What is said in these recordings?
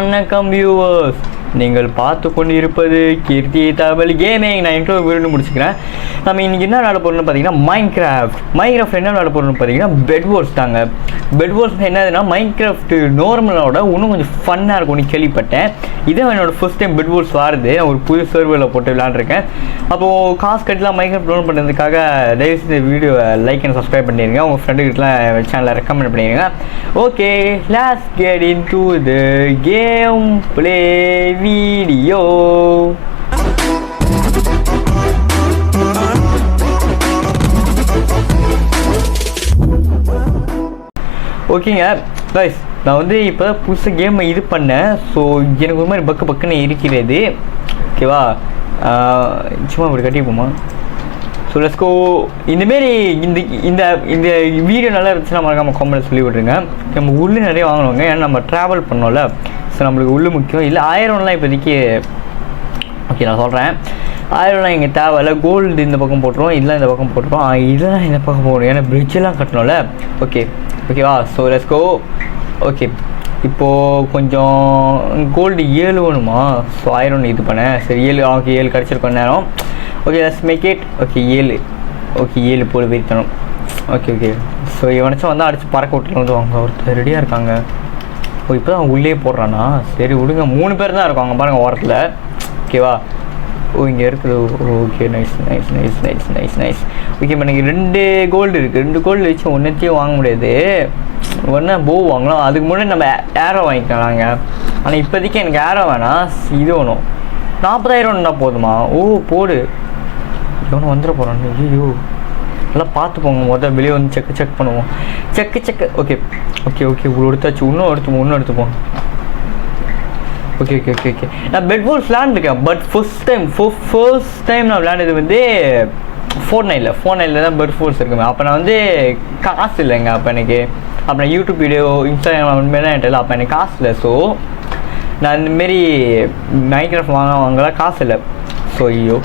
வணக்கம் வியூவர்ஸ், நீங்கள் பார்த்து கொண்டு இருப்பது கீர்த்தி தமிழ் கேமிங். நான் இன்ட்ரோ விருந்து முடிச்சுக்கிறேன். நம்ம இன்றைக்கி என்ன விளையாட போகிறோம்னு பார்த்தீங்கன்னா மைன்கிராஃப்ட் என்ன விளையாட போகிறோம்னு பார்த்தீங்கன்னா பெட் வார்ஸ் தாங்க. பெட் வார்ஸ் என்னதுன்னா மைன்கிராஃப்ட் நார்மலோட இன்னும் கொஞ்சம் ஃபன்னாக இருக்கும்னு கேள்விப்பட்டேன். இதே என்னோடய ஃபர்ஸ்ட் டைம் பெட் வார்ஸ் வருது. நான் ஒரு புது சர்வரில் போட்டு விளையாண்டுருக்கேன். அப்போது காசு கட்டலாம் மைன்கிராஃப்ட் டவுன் பண்ணுறதுக்காக தயவுசெய்து இந்த வீடியோ லைக் அண்ட் சப்ஸ்கிரைப் பண்ணிடுங்க. உங்கள் ஃப்ரெண்டுக்கிட்டலாம் சேனலை ரெக்கமெண்ட் பண்ணிடுங்க. Okay, let's get into the game play video. ஓகேங்க கைஸ், நான் வந்து இப்போ தான் புதுசாக கேமை இது பண்ணேன். ஸோ எனக்கு ஒரு மாதிரி பக்குன்னு இருக்கிறது. ஓகேவா, சும்மா இப்படி கட்டிப்போமா? ஸோ லெட்ஸ் கோ. இந்தமாரி இந்த இந்த வீடியோ நல்லா இருந்துச்சுன்னா மறக்காமல் காமெண்ட்ல சொல்லி விட்ருங்க. நம்ம உள்ளே நிறைய வாங்கணுங்க, ஏன்னா நம்ம ட்ராவல் பண்ணோம்ல. ஸோ நம்மளுக்கு உள்ளே முக்கியம். இல்லை 1000லாம் இப்போதைக்கு ஓகே நான் சொல்கிறேன். 1000லாம் இங்கே தேவையில்ல. கோல்டு இந்த பக்கம் போட்டுருவோம், இதெல்லாம் இந்த பக்கம் போட்டுருவோம், இதெல்லாம் இந்த பக்கம் போடுவோம், ஏன்னா பிரிட்ஜெல்லாம் கட்டணும்ல. ஓகேவா, ஸோ லெட்ஸ் கோ. ஓகே, இப்போது கொஞ்சம் கோல்டு 7 வேணுமா? ஸோ 1000 இது பண்ணேன். சரி 7 கிடச்சிருக்கோம் நேரம். Okay, let's make it. Okay 7 போல் வெயிட்டணும். ஓகே ஸோ இவனச்சும் வந்து அடித்து பறக்க விட்டுல வந்து வாங்க. ஒருத்தர் ரெடியாக இருக்காங்க. ஓ இப்போ தான் உள்ளே போடுறானா? சரி விடுங்க, 3 பேர் தான் இருக்காங்க பாருங்கள் ஓரத்தில். ஓகேவா, ஓ இங்கே இருக்குது. Okay nice. ஓகே, இப்போ எனக்கு 2 கோல்டு இருக்குது. 2 கோல்டு வச்சு ஒன்றத்தையும் வாங்க முடியாது. ஒன்றா போ வாங்கலாம். அதுக்கு முன்னாடி நம்ம ஏரோ வாங்கிக்கலாங்க. ஆனால் இப்போதைக்கு எனக்கு ஏரோ வேணாம், இது வேணும். 40,000 இருந்தால் போதுமா? ஓ போடு, எவனும் வந்துட போகிறான். ஐயோ நல்லா பார்த்து போங்க. முதல்ல வெளியே வந்து செக் பண்ணுவோம். செக் ஓகே இவ்வளோ எடுத்தாச்சு. இன்னும் எடுத்துப்போம். ஓகே நான் பெட் வார்ஸ் விளையாண்டுருக்கேன். பட் ஃபர்ஸ்ட் டைம் நான் விளையாண்டது வந்து ஃபோர்ட்நைட்டில் தான் பெட் வார்ஸ் இருக்குமே. அப்போ நான் வந்து காசு இல்லைங்க. அப்போ நான் யூடியூப் வீடியோ இன்ஸ்டாகிராம் தான் என்கிட்ட. அப்போ எனக்கு காசு இல்லை. ஸோ நான் இந்தமாரி மைன்கிராஃப்ட் வாங்கலாம் காசு இல்லை. ஸோ ஐயோ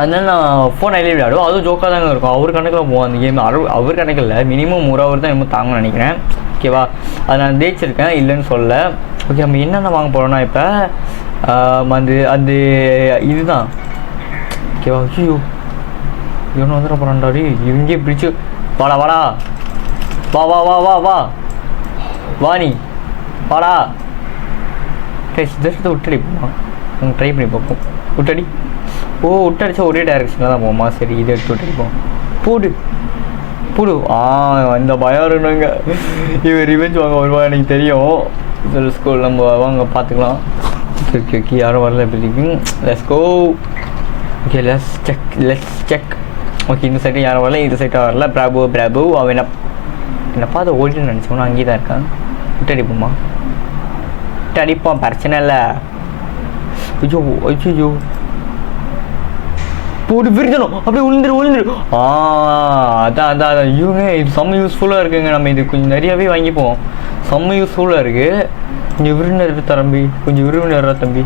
அதனால நான் ஃபோர்ட்நைட்லேயே விளையாடுவோம். அதுவும் ஜோக்காக தாங்க இருக்கும். அவர் கணக்கில் போவோம் அந்த கேம். அவர் கணக்கில் இல்லை, மினிமம் 1 hour தான் என்னமோ தாங்கன்னு நினைக்கிறேன். ஓகேவா, அதை நான் ஜெயிச்சிருக்கேன், இல்லைன்னு சொல்ல. ஓகே, நம்ம என்னென்ன வாங்க போகிறோம்னா இப்போ அந்த இதுதான். ஓகேவா, ஐயோ இவனு வந்துட போகிறான்டாடி. இவங்கே பிடிச்சி வாடா வா நீ வாடா. ஜஸ்ட் விட்டடி போமா, நாங்கள் ட்ரை பண்ணி பார்ப்போம். விட்டடி. ஓ விட்டடிச்சா ஒரே டைரெக்ஷனில் தான் போமா. சரி இதை எடுத்து விட்டடிப்போம். போடு இந்த பயம் இருக்கணுங்க. இவன் ரிவெஞ்ச் வாங்க வருவா எனக்கு தெரியும். ஸ்கூல் நம்ம வாங்க பார்த்துக்கலாம். ஓகே யாரும் வரல இப்போதைக்கு. Let's go. Okay let's check. Okay இந்த சைடு யாரும் வரல, இந்த சைட்டாக வரல. பிராபு அவன் என்னை பார்த்து ஓடிட்டு நினச்சோன்னா அங்கேயே தான் இருக்கான். விட்டடிப்போமா? அடிப்போம், பிரச்சனை இல்லை. ஐயோ போட்டு விரிக்கணும். அப்படியே விழுந்துரு. அதான் இவங்க இது செம்ம யூஸ்ஃபுல்லாக இருக்குங்க. நம்ம இது கொஞ்சம் நிறையாவே வாங்கிப்போம். செம்ம யூஸ்ஃபுல்லாக இருக்குது. கொஞ்சம் விருந்தினர் தம்பி, கொஞ்சம் விருந்தினர் தம்பி.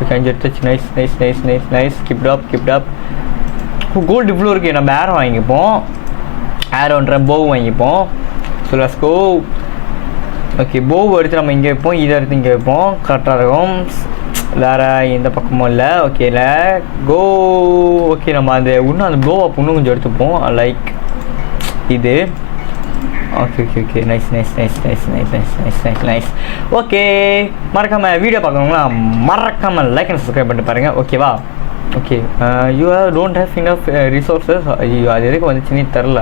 ஓகே 5 எடுத்துச்சு. நைஸ். கிப்ட் அப். கோல்டு இவ்வளோ இருக்குது. நம்ம ஏரோ வாங்கிப்போம். ஏரோன்ற போவ் வாங்கிப்போம். So let's go. Okay, bow எடுத்து நம்ம இங்கே வைப்போம், இதை எடுத்து இங்கே வைப்போம். கரெக்டாக இருக்கும். வேறு எந்த பக்கமும் இல்லை. ஓகேல கோ. ஓகே நம்ம அந்த ப்ளோவ் அப் இன்னும் கொஞ்சம் எடுத்துப்போம். லைக் இது. Okay nice. ஓகே, மறக்காமல் வீடியோ பார்க்கணுங்களா மறக்காமல் லைக் அண்ட் சப்ஸ்கிரைப் பண்ணிட்டு பாருங்கள். ஓகேவா? Okay you don't have enough resources. ஐயோ அது எதுக்கு வந்துச்சுன்னு தெரில.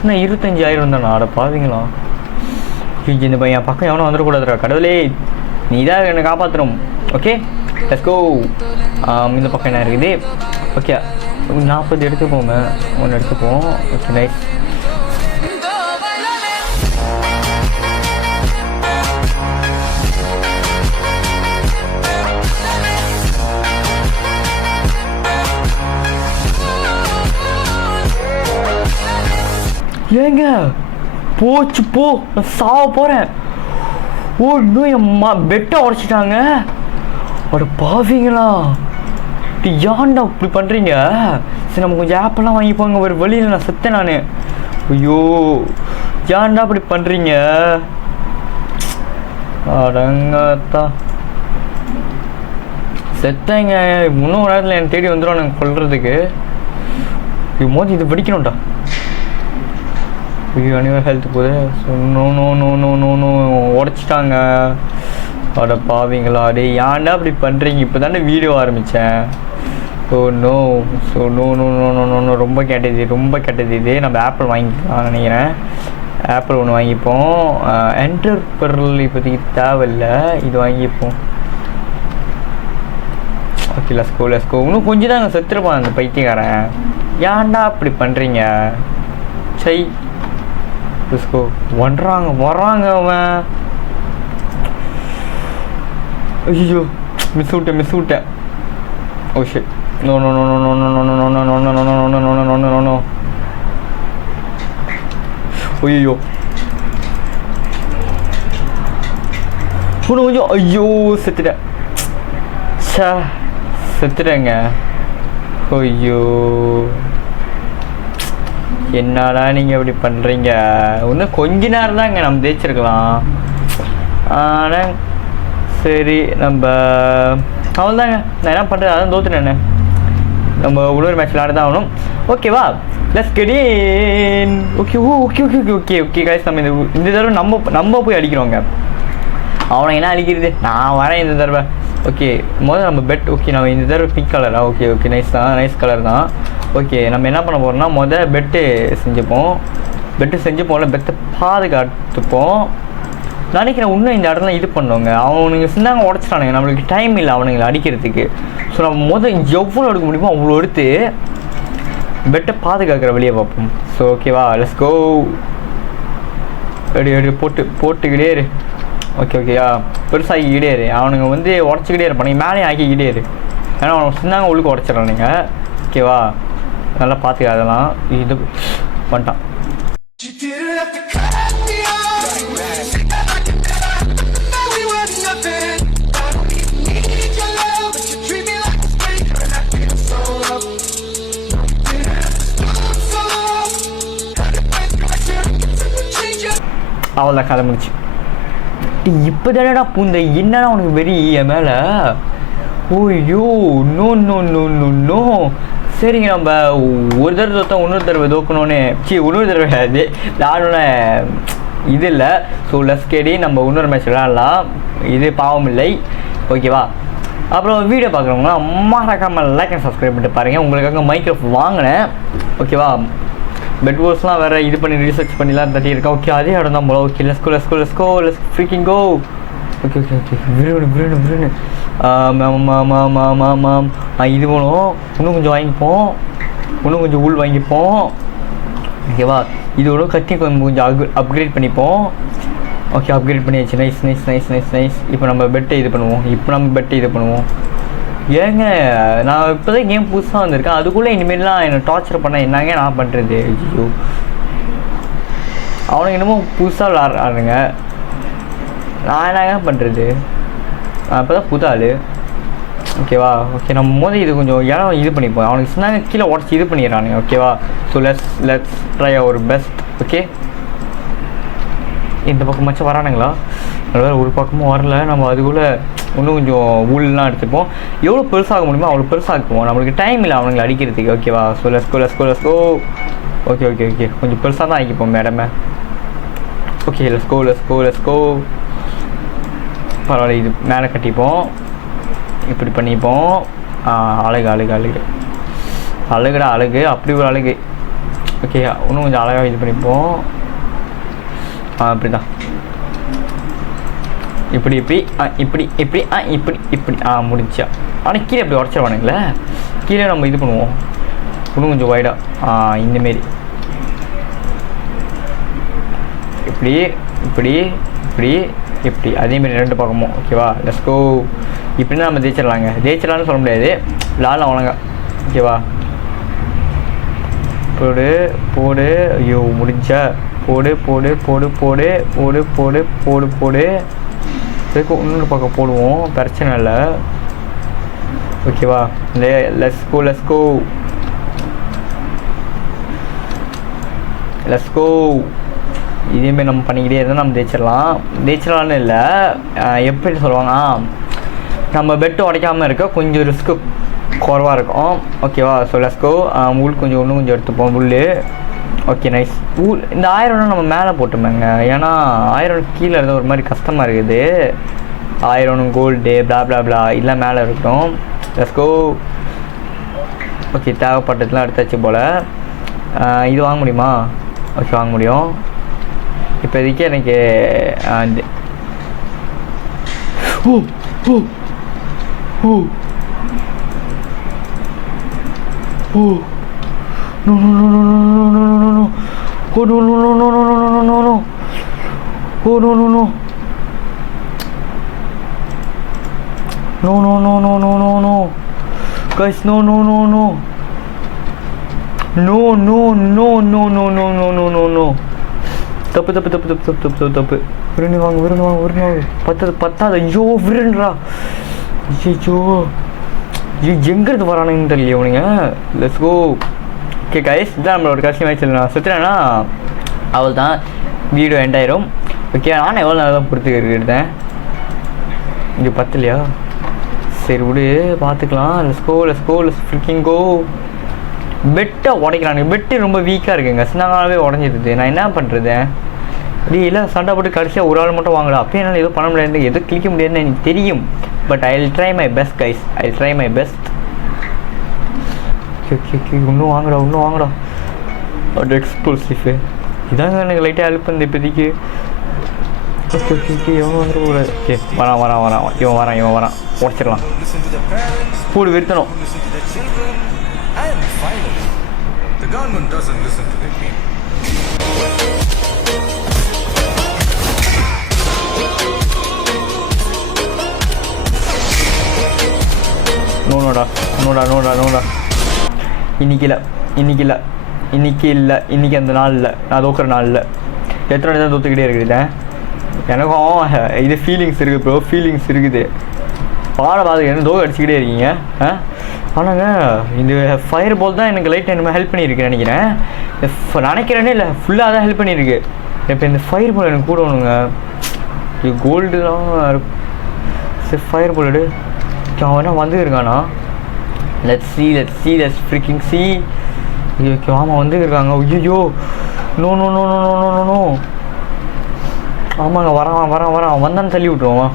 இன்னும் 25,000 தான். ஆட பாவீங்களா? இந்த பையன் பக்கம் எவனும் வந்துடக்கூடாதுடா. கடவுளே நீ தான் என்னை காப்பாற்றணும். Okay let's go. இந்த பக்கம் என்ன இருக்குது? ஓகே 40 எடுத்துப்போங்க. 1 எடுத்துப்போம். Okay nice. ஏங்க போச்சு போ, சாவ போகிறேன். ஓ இன்னும் என் பெட்டை உடச்சிட்டாங்க. அட பாவீங்களா, ஏன்டா இப்படி பண்ணுறீங்க? சரி நம்ம கொஞ்சம் ஆப்பெல்லாம் வாங்கிப்போங்க. ஒரு வழியில் நான் செத்தேன் நான். ஐயோ ஏன்டா இப்படி பண்ணுறீங்க? அடங்கத்தா செத்தங்க. இன்னும் ஒரு நேரத்தில் என்னை தேடி வந்துடும் நாங்கள் கொல்றதுக்கு. மோதி இது பிடிக்கணும்டா. ஐயோ அனிவர் ஹெல்த் போகுது. So no no no no no no உடச்சிட்டாங்க. அட பாவீங்களா டே, ஏன்டா அப்படி பண்ணுறீங்க? இப்போ தானே வீடியோ ஆரம்பித்தேன். So no so no no no no no no ரொம்ப கெட்டது, ரொம்ப கெட்டது. இது நம்ம ஆப்பிள் வாங்கிக்கலாம் நினைக்கிறேன். ஆப்பிள் ஒன்று வாங்கிப்போம். என்டர் பெர்ல் இப்போதைக்கு தேவையில்லை, இது வாங்கிப்போம். Okay let's go. இன்னும் கொஞ்சம் தான் செத்துருப்பான் அந்த பைத்தியக்காரன். ஏன்டா அப்படி பண்ணுறீங்க? சை லெட்ஸ் கோ. வர்றாங்க அவன். ஐயோ மிஸ் விட்டேன். Oh shit. No no no no no no no no no no no no no no no no no no. ஐயோ கொஞ்சம். ஐயோ செத்துட்டேங்க. ஐயோ என்னடா நீங்கள் எப்படி பண்ணுறீங்க? இன்னும் கொஞ்ச நேரம் தாங்க நம்ம ஜெயிச்சிருக்கலாம். ஆனால் சரி நம்ம அவ்வளோதாங்க. நான் என்ன பண்ணுறது, அதான் தோத்துனேன்னு. நம்ம உள்ளூர் மேட்ச் விளையாட தான் ஆகணும். ஓகேவா, let's get in. Okay okay guys, நம்ம இந்த தடவை நம்ம போய் அடிக்கிறோங்க. அவனை என்ன அடிக்கிறது, நான் வரேன் இந்த தடவை. ஓகே முதல்ல நம்ம பெட். ஓகே நம்ம இந்த தடவை பிங்க் கலரா? ஓகே நைஸ் கலர் தான். ஓகே நம்ம என்ன பண்ண போகிறோம்னா பெட்டு செஞ்சுப்போம். பெட்டை பாதுகாத்துப்போம். நினைக்கிறேன் இன்னும் இந்த இடத்துல இது பண்ணுவாங்க. அவனுங்க சிந்தாங்க உடச்சிட்டானுங்க. நம்மளுக்கு டைம் இல்லை அவனுங்களை அடிக்கிறதுக்கு. ஸோ நம்ம எவ்வளோ எடுக்க முடியுமோ அவ்வளோ எடுத்து பெட்டை பாதுகாக்கிற வழியை பார்ப்போம். ஸோ ஓகேவா, லெட்ஸ் கோ. எடி போட்டுக்கிட்டே இரு. ஓகேயா, பெருசாகிக்கிட்டே இரு. அவனுங்க உடச்சிக்கிட்டே இருப்பானுங்க, மேலே ஆக்கிக்கிட்டே இரு. ஏன்னா அவனுக்கு சிந்தாங்க உள்ளுக்கு உடச்சிட்றானுங்க. ஓகேவா, நல்லா பார்த்துக்க. அதெல்லாம் இது பண்ணிட்டான். அவ்வளோதான் கதை முடிச்சு. இப்போ தானடா பூந்த என்னடா உனக்கு வெறி என் மேலே? ஓய்யோ no no no no no. சரிங்க, நம்ம ஒரு தடவை தோற்றோம், இன்னொரு தடவை தோக்கணும்னு இன்னொரு தடவை விளையாடணுன்னு இது இல்லை. So let's get in. நம்ம இன்னொரு மேட்ச் விளையாடலாம், இது பாவம் இல்லை. ஓகேவா, அப்புறம் வீடியோ பார்க்குறவங்க மறக்காமல் லைக் அண்ட் சப்ஸ்கிரைப் பண்ணிட்டு பாருங்கள். உங்களுக்காக மைக்ரோஃபோன் வாங்கினேன். ஓகேவா, பெட் வார்ஸ்லாம் வேறு இது பண்ணி ரிசர்ச் பண்ணிலாம் தட்டியிருக்கேன். ஓகே அதே இடம் தான் போல. Okay let's go freaking go. Okay விருணு இது வேணும். இன்னும் கொஞ்சம் வாங்கிப்போம், இன்னும் கொஞ்சம் உள் வாங்கிப்போம். ஓகேவா, இது ஒன்றும் கத்தி கொஞ்சம் அப்கிரேட் பண்ணிப்போம். ஓகே அப்கிரேட் பண்ணியாச்சு. நைஸ். இப்போ நம்ம பெட்டை இது பண்ணுவோம். ஏங்க நான் இப்போ தான் கேம் புதுசாக வந்திருக்கேன், அதுக்குள்ளே இனிமேலாம் என்னை டார்ச்சர் பண்ண என்னங்க நான் பண்ணுறது? ஐயோ அவனுக்கு என்னமோ புதுசாக விளாட்றானுங்க, நான் என்னங்க பண்ணுறது? நான் இப்போ தான் புது ஆள். ஓகேவா, ஓகே நம்ம இது கொஞ்சம் இடம் இது பண்ணிப்போம். அவனுக்கு சின்ன கீழே உடச்சி இது பண்ணிடுறானுங்க. ஓகேவா, so let's try our best. Okay இந்த பக்கம் மச்சம் வரானுங்களா? வேறு ஒரு பக்கமும் வரல. நம்ம அதுக்குள்ளே இன்னும் கொஞ்சம் ஊல்லாம் எடுத்துப்போம். எவ்வளோ பெருசாக முடியுமோ அவ்வளோ பெருசாக்குவோம். நம்மளுக்கு டைம் இல்லை அவனுங்களை அடிக்கிறதுக்கு. ஓகேவா, ஸோ லெட்ஸ் கோ. ஓகே கொஞ்சம் பெருசாக தான் ஆக்கிப்போம் மேடமே. ஓகே லெட்ஸ் கோ. பரவாயில்ல, இது மேலே கட்டிப்போம், இப்படி பண்ணிப்போம். அழகு அப்படி ஒரு அழகு. ஓகே இன்னும் கொஞ்சம் அழகாக இது பண்ணிப்போம். அப்படி தான், இப்படி முடிஞ்சா. ஆனால் கீழே இப்படி உடச்சிடுவானுங்களே. கீழே நம்ம இது பண்ணுவோம் இன்னும் கொஞ்சம் வைடாக. இந்தமாரி இப்படி அதேமாரி ரெண்டு பக்கமும். ஓகேவா, லெட்ஸ் கோ. இப்படி தான் நம்ம ஜெயிச்சிடலான்னு சொல்ல முடியாது, விளாட்லாம் ஒழுங்கா. ஓகேவா, போடு. ஐயோ முடிஞ்சா. போடு. இன்னொரு பக்கம் போடுவோம், பிரச்சனை இல்லை. ஓகேவா, லெட்ஸ் கோ. இதேமாரி நம்ம பண்ணிக்கிட்டே இருந்தால் நம்ம ஜெயிச்சிடலான்னு இல்லை, எப்படி சொல்லுவாங்க, நம்ம பெட்டு உடைக்காமல் இருக்க கொஞ்சம் ரிஸ்க்கு குறவாக இருக்கும். ஓகேவா? So let's go. உள் கொஞ்சம் இன்னும் கொஞ்சம் எடுத்துப்போம் உள். Okay nice. இந்த 1000 நம்ம மேலே போட்டுமேங்க, ஏன்னா 1000 கீழே இருந்தால் ஒரு மாதிரி கஷ்டமாக இருக்குது. 1000 கோல்டு பிளா இல்லை மேலே இருக்கட்டும். Let's go. ஓகே, தேவைப்பட்டதுலாம் எடுத்தாச்சு போல். இது வாங்க முடியுமா? ஓகே வாங்க முடியும். இப்போதைக்கு எனக்கு ஓ ஓ ஓ ஓ no no no no no no no no no oh no no no no no no no no no oh no no no no no no no no no no guys no no no no no no no no no no no no no no தப்பு தப்பு தப்பு தப்பு தப்பு தப்பு தப்பு விருண்டு வாங்க பத்தாது. ஐயோ விருண்டுறா. ஐயோ எங்கிறது வரானுங்கன்னு தெரியல இவனுங்க. Let's go. ஓகே கைஸ், இதுதான் நம்மளோட கஷ்டம் மேட்ச். நான் சுற்றுறேன்னா அவள் தான் வீடியோ எண்ட் ஆயிரும். ஓகே, நானும் எவ்வளோ நேரம் தான் பொறுத்துக்கிட்டேன். இங்கே பத்தலையா? சரி விடு, பார்த்துக்கலாம். லெட்ஸ் ஃப்ரிக்கிங் கோ. பெட்டை உடைக்கிறானுங்க. பெட்டு ரொம்ப வீக்காக இருக்குங்க, சின்னவே உடஞ்சிடுது. நான் என்ன பண்ணுறது? இப்படி இல்லை சண்டை போட்டு கடைசியாக ஒரு ஆள் மட்டும் வாங்கலாம். அப்போ என்னால் எதுவும் பண்ண முடியாது, எதுவும் கிளிக்க முடியாதுன்னு எனக்கு தெரியும். But I will try my best guys, I will try my best. Okay இன்னும் வாங்கடா. அது எக்ஸ்ப்ளோசிவ் இதாங்க எனக்கு லைட்டாக ஹெல்ப் பண்ணுது இப்போதைக்கு. ஓகே எவன் வந்துடக்கூடாது. ஓகே வரான் இவன் வரான் உடச்சிடலாம். கூடு விருத்தணும். And finally, the government doesn't listen to their people. நோடா இன்னைக்கு அந்த நாள் இல்லை, நான் தோக்குற நாள் இல்லை. எத்தனை தான் தோத்துக்கிட்டே இருக்குதுல்ல. எனக்கும் இது ஃபீலிங்ஸ் இருக்குது ப்ரோ, ஃபீலிங்ஸ் இருக்குது. பாதை என்ன தோகை அடிச்சுக்கிட்டே இருக்கீங்க. ஆனாங்க இந்த ஃபயர் பால் தான் எனக்கு லைட் என்ன ஹெல்ப் பண்ணியிருக்கு நினைக்கிறேன். நினைக்கிறேனே இல்லை, ஃபுல்லாக தான் ஹெல்ப் பண்ணியிருக்கு. இப்போ இந்த ஃபயர் பால் எனக்கு கூட ஒன்றுங்க, இது கோல்டு தான். சரி ஃபயர் பால் எடு. அவன் என்ன வந்து இருக்கானா? Let's freaking C. ஓகே ஆமாம் வந்து இருக்காங்க. ஐயோ no no no no no no no ஆமாங்க வரான். வந்தானே தள்ளி விட்ருவோம்.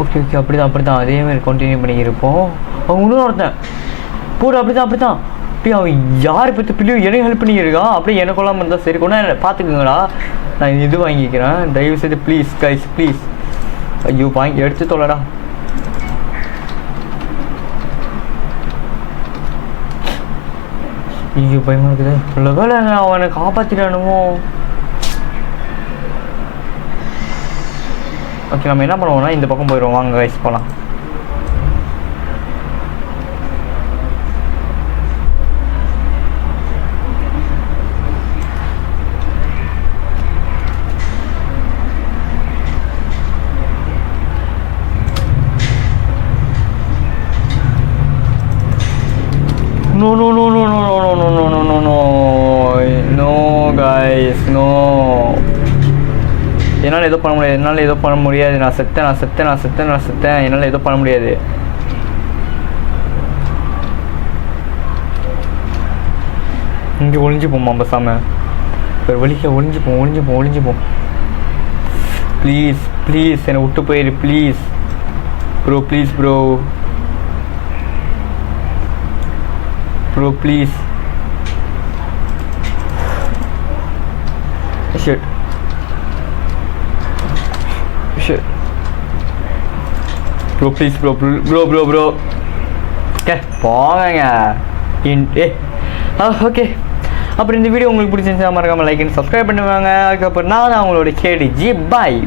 ஓகே அப்படிதான் அதேமாதிரி கண்டினியூ பண்ணியிருப்போம். அவங்க இன்னும் ஒருத்தன் போடு. அப்படிதான் அப்படியே அவன் யார் பற்றி பிள்ளையும் எனக்கு ஹெல்ப் பண்ணியிருக்கான். அப்படியே எனக்கு கொள்ளாமல் இருந்தால் சரி கொண்டா பார்த்துக்குங்கடா. நான் இது வாங்கிக்கிறேன் தயவு செய்து ப்ளீஸ் கைஸ் ப்ளீஸ். ஐயோ வாங்கி எடுத்து தொலைடா. ஐயோ பயமாக இருக்குது. நல்ல வேலை அவனை காப்பாற்றிடானுமோ. ஓகே நம்ம என்ன பண்ணுவோம்னா இந்த பக்கம் போயிடுவோம். வாங்க கைஸ் போகலாம். No guys no. என்னால் எதுவும் பண்ண முடியாது. நான் செத்தேன். என்னால் எதுவும் பண்ண முடியாது. இங்கே ஒளிஞ்சு போமா பசாம. ஒரு வலிக்க ஒளிஞ்சு போ. ப்ளீஸ் என்னை விட்டு போயிரு please bro. Please. Shit. Bro, please, bro. Okay, போங்க. ஓகே அப்புறம் இந்த வீடியோ உங்களுக்கு பிடிச்சிருந்துச்சா மறக்காம லைக் அண்ட் சப்ஸ்கிரைப் பண்ணுவாங்க. அதுக்கப்புறம் நான் தான் உங்களோட கேடிஜி. பாய்.